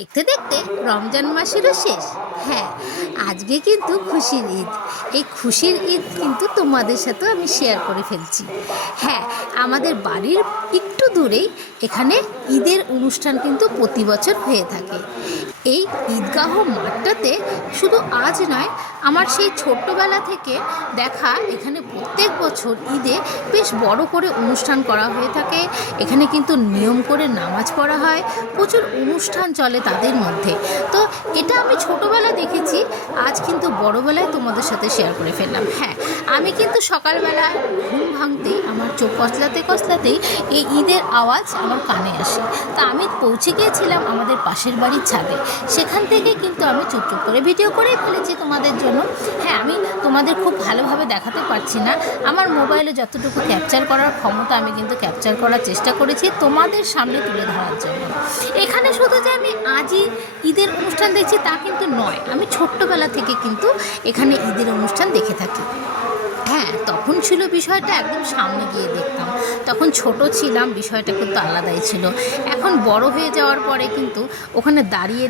দেখতে দেখতে রমজান মাসেরও শেষ। হ্যাঁ, আজকে কিন্তু খুশির ঈদ। এই খুশির ঈদ কিন্তু তোমাদের সাথেও আমি শেয়ার করে ফেলছি। হ্যাঁ, আমাদের বাড়ির একটু দূরেই এখানে ঈদের অনুষ্ঠান কিন্তু প্রতি বছর হয়ে থাকে। এই ঈদগাহ মাঠটাতে শুধু আজ নয়, আমার সেই ছোট্টবেলা থেকে দেখা এখানে প্রত্যেক বছর ঈদে বেশ বড় করে অনুষ্ঠান করা হয়ে থাকে। এখানে কিন্তু নিয়ম করে নামাজ পড়া হয়, প্রচুর অনুষ্ঠান চলে তাদের মধ্যে। তো এটা আমি ছোটোবেলা দেখেছি, আজ কিন্তু বড়োবেলায় তোমাদের সাথে শেয়ার করে ফেললাম। হ্যাঁ, আমি কিন্তু সকালবেলা ঘুম ভাঙতেই আমার চোখ কচলাতে কচলাতেই এই ঈদের আওয়াজ আমার কানে আসে। তা আমি পৌঁছে গিয়েছিলাম আমাদের পাশের বাড়ির ছাদে। সেখান থেকে কিন্তু আমি চুপচুপ করে ভিডিও করেই ফেলেছি তোমাদের জন্য। হ্যাঁ, আমি তোমাদের খুব ভালোভাবে দেখাতে পারছি না, আমার মোবাইলে যতটুকু ক্যাপচার করার ক্ষমতা আমি কিন্তু ক্যাপচার করার চেষ্টা করেছি তোমাদের সামনে তুলে ধরার জন্য। এখানে শুধু যে আমি আজই ঈদের অনুষ্ঠান দেখছি তা কিন্তু নয়, আমি ছোট্টবেলা থেকে কিন্তু এখানে ঈদের অনুষ্ঠান দেখে থাকি। হ্যাঁ, তখন ছিল বিষয়টা একদম সামনে গিয়ে দেখতাম, তখন ছোট ছিলাম, বিষয়টা কিন্তু আলাদাই ছিল। এখন বড় হয়ে যাওয়ার পরে কিন্তু ওখানে দাঁড়িয়ে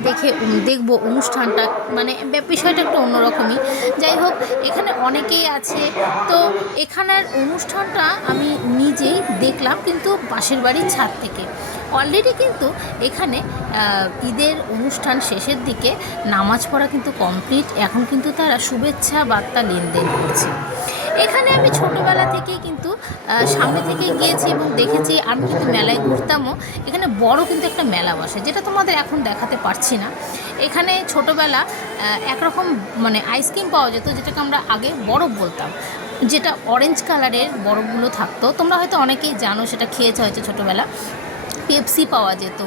দেখবো অনুষ্ঠানটা, মানে বিষয়টা একটু অন্যরকমই। যাই হোক, এখানে অনেকেই আছে, তো এখানের অনুষ্ঠানটা আমি নিজেই দেখলাম কিন্তু পাশের বাড়ির ছাদ থেকে। অলরেডি কিন্তু এখানে ঈদের অনুষ্ঠান শেষের দিকে নামাজ পড়া কিন্তু কমপ্লিট। এখন কিন্তু তারা শুভেচ্ছা বার্তা লেনদেন করছে। এখানে আমি ছোটোবেলা থেকেই কিন্তু সামনে থেকে গিয়েছি এবং দেখেছি। আমি কিন্তু মেলায় ঘুরতামও। এখানে বড় কিন্তু একটা মেলা বসে, যেটা তোমাদের এখন দেখাতে পারছি না। এখানে ছোটোবেলা একরকম মানে আইসক্রিম পাওয়া যেত, যেটাকে আমরা আগে বরফ বলতাম, যেটা অরেঞ্জ কালারের বরফগুলো থাকতো। তোমরা হয়তো অনেকেই জানো, সেটা খেয়েছে হয়তো ছোটোবেলা। পেপসি পাওয়া যেত,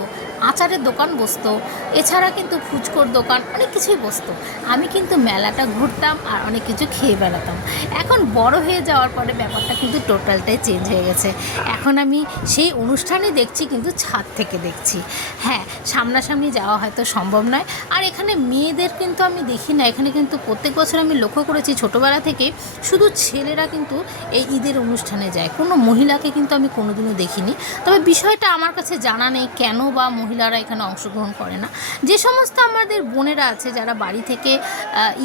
আচারের দোকান বসতো, এছাড়া কিন্তু ফুচকোর দোকান, অনেক কিছুই বসতো। আমি কিন্তু মেলাটা ঘুরতাম আর অনেক কিছু খেয়ে বেড়াতাম। এখন বড় হয়ে যাওয়ার পরে ব্যাপারটা কিন্তু টোটালটাই চেঞ্জ হয়ে গেছে। এখন আমি সেই অনুষ্ঠানই দেখছি, কিন্তু ছাদ থেকে দেখছি। হ্যাঁ, সামনাসামনি যাওয়া হয়তো সম্ভব নয়। আর এখানে মেয়েদের কিন্তু আমি দেখি না। এখানে কিন্তু প্রত্যেক বছর আমি লক্ষ্য করেছি ছোটোবেলা থেকে শুধু ছেলেরা কিন্তু এই ঈদের অনুষ্ঠানে যায়, কোনো মহিলাকে কিন্তু আমি কোনোদিনও দেখিনি। তবে বিষয়টা আমার কাছে জানা নেই কেন বা মহিলারা এখানে অংশগ্রহণ করে না। যে সমস্ত আমাদের বোনেরা আছে যারা বাড়ি থেকে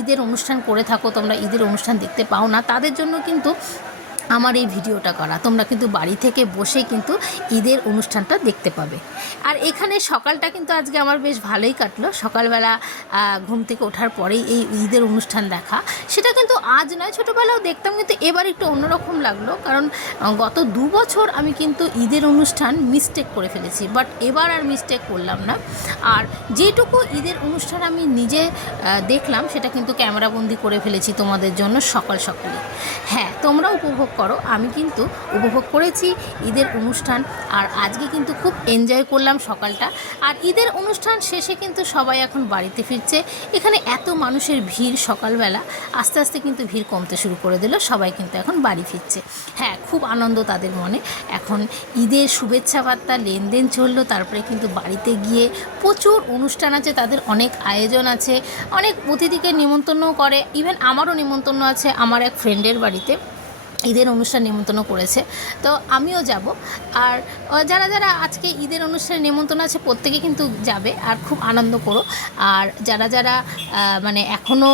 ঈদের অনুষ্ঠান করে থাকো, তোমরা ঈদের অনুষ্ঠান দেখতে পাও না, তাদের জন্য কিন্তু আমার এই ভিডিওটা করা। তোমরা কিন্তু বাড়ি থেকে বসে কিন্তু ঈদের অনুষ্ঠানটা দেখতে পাবে। আর এখানে সকালটা কিন্তু আজকে আমার বেশ ভালোই কাটলো। সকালবেলা ঘুম থেকে ওঠার পরেই এই ঈদের অনুষ্ঠান দেখা, সেটা কিন্তু আজ নয়, ছোটোবেলাও দেখতাম, কিন্তু এবার একটু অন্যরকম লাগলো। কারণ গত 2 বছর আমি কিন্তু ঈদের অনুষ্ঠান মিস্টেক করে ফেলেছি, বাট এবার আর মিস্টেক করলাম না। আর যেটুকু ঈদের অনুষ্ঠান আমি নিজে দেখলাম, সেটা কিন্তু ক্যামেরাবন্দি করে ফেলেছি তোমাদের জন্য সকাল সকালে। হ্যাঁ, তোমরা উপভোগ করো, আমি কিন্তু উপভোগ করেছি ঈদের অনুষ্ঠান। আর আজকে কিন্তু খুব এনজয় করলাম সকালটা। আর ঈদের অনুষ্ঠান শেষে কিন্তু সবাই এখন বাড়িতে ফিরছে। এখানে এত মানুষের ভিড় সকালবেলা, আস্তে আস্তে কিন্তু ভিড় কমতে শুরু করে দিল, সবাই কিন্তু এখন বাড়ি ফিরছে। হ্যাঁ, খুব আনন্দ তাদের মনে। এখন ঈদের শুভেচ্ছা বার্তা লেনদেন চললো, তারপরে কিন্তু বাড়িতে গিয়ে প্রচুর অনুষ্ঠান আছে, তাদের অনেক আয়োজন আছে, অনেক অতিথিকে নিমন্ত্রণও করে। ইভেন আমারও নিমন্ত্রণ আছে, আমার এক ফ্রেন্ডের বাড়িতে ঈদের অনুষ্ঠান নিমন্ত্রণ করেছে, তো আমিও যাব। আর যারা যারা আজকে ঈদের অনুষ্ঠানে নিমন্ত্রণ আছে প্রত্যেকে কিন্তু যাবে, আর খুব আনন্দ করো। আর যারা যারা মানে এখনও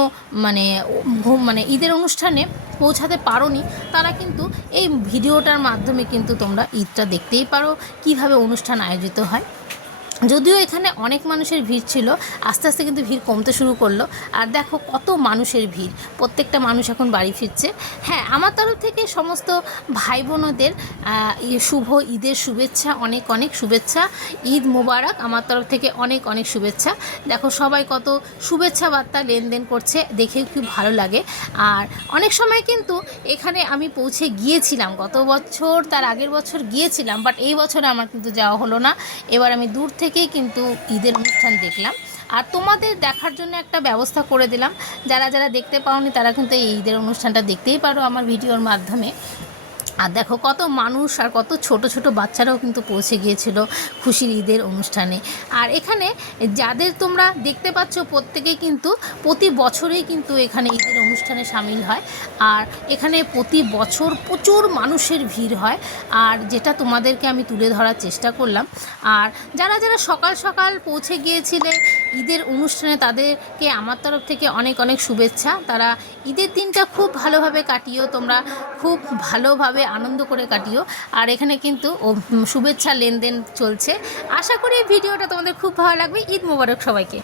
মানে ঈদের অনুষ্ঠানে পৌঁছাতে পারোনি, তারা কিন্তু এই ভিডিওটার মাধ্যমে কিন্তু তোমরা ঈদটা দেখতেই পারো, কিভাবে অনুষ্ঠান আয়োজিত হয়। যদিও এখানে অনেক মানুষের ভিড় ছিল, আস্তে আস্তে কিন্তু ভিড় কমতে শুরু করলো। আর দেখো কত মানুষের ভিড়, প্রত্যেকটা মানুষ এখন বাড়ি ফিরছে। হ্যাঁ, আমার তরফ থেকে সমস্ত ভাই বোনদের শুভ ঈদের শুভেচ্ছা, অনেক অনেক শুভেচ্ছা। ঈদ মোবারক, আমার তরফ থেকে অনেক অনেক শুভেচ্ছা। দেখো সবাই কত শুভেচ্ছা বার্তা লেনদেন করছে, দেখে খুব ভালো লাগে। আর অনেক সময় কিন্তু এখানে আমি পৌঁছে গিয়েছিলাম গত বছর, তার আগের বছর গিয়েছিলাম, বাট এই বছরে আমার কিন্তু যাওয়া হলো না। এবার আমি দূর থেকেই কিন্তু ঈদের অনুষ্ঠান দেখলাম, আর তোমাদের দেখার জন্য একটা ব্যবস্থা করে দিলাম। যারা যারা দেখতে পাওনি তারা কিন্তু এই ঈদের অনুষ্ঠানটা দেখতেই পারো আমার ভিডিওর মাধ্যমে। আর দেখো কত মানুষ আর কত ছোট ছোট বাচ্চারাও কিন্তু পৌঁছে গিয়েছিল খুশির ঈদের অনুষ্ঠানে। আর এখানে যাদের তোমরা দেখতে পাচ্ছ প্রত্যেকেই কিন্তু প্রতি বছরেই কিন্তু এখানে ঈদের অনুষ্ঠানে সামিল হয়। আর এখানে প্রতি বছর প্রচুর মানুষের ভিড় হয়। আর যেটা তোমাদেরকে আমি তুলে ধরার চেষ্টা করলাম। আর যারা যারা সকাল সকাল পৌঁছে গিয়েছিলে ঈদের অনুষ্ঠানে তাদেরকে আমার তরফ থেকে অনেক অনেক শুভেচ্ছা। তারা ঈদের দিনটা খুব ভালোভাবে কাটিও, তোমরা খুব ভালোভাবে আনন্দ করে কাটিও। আর এখানে কিন্তু শুভেচ্ছা লেনদেন চলছে। আশা করি এই ভিডিওটা তোমাদের খুব ভালো লাগবে। ঈদ মোবারক সবাইকে।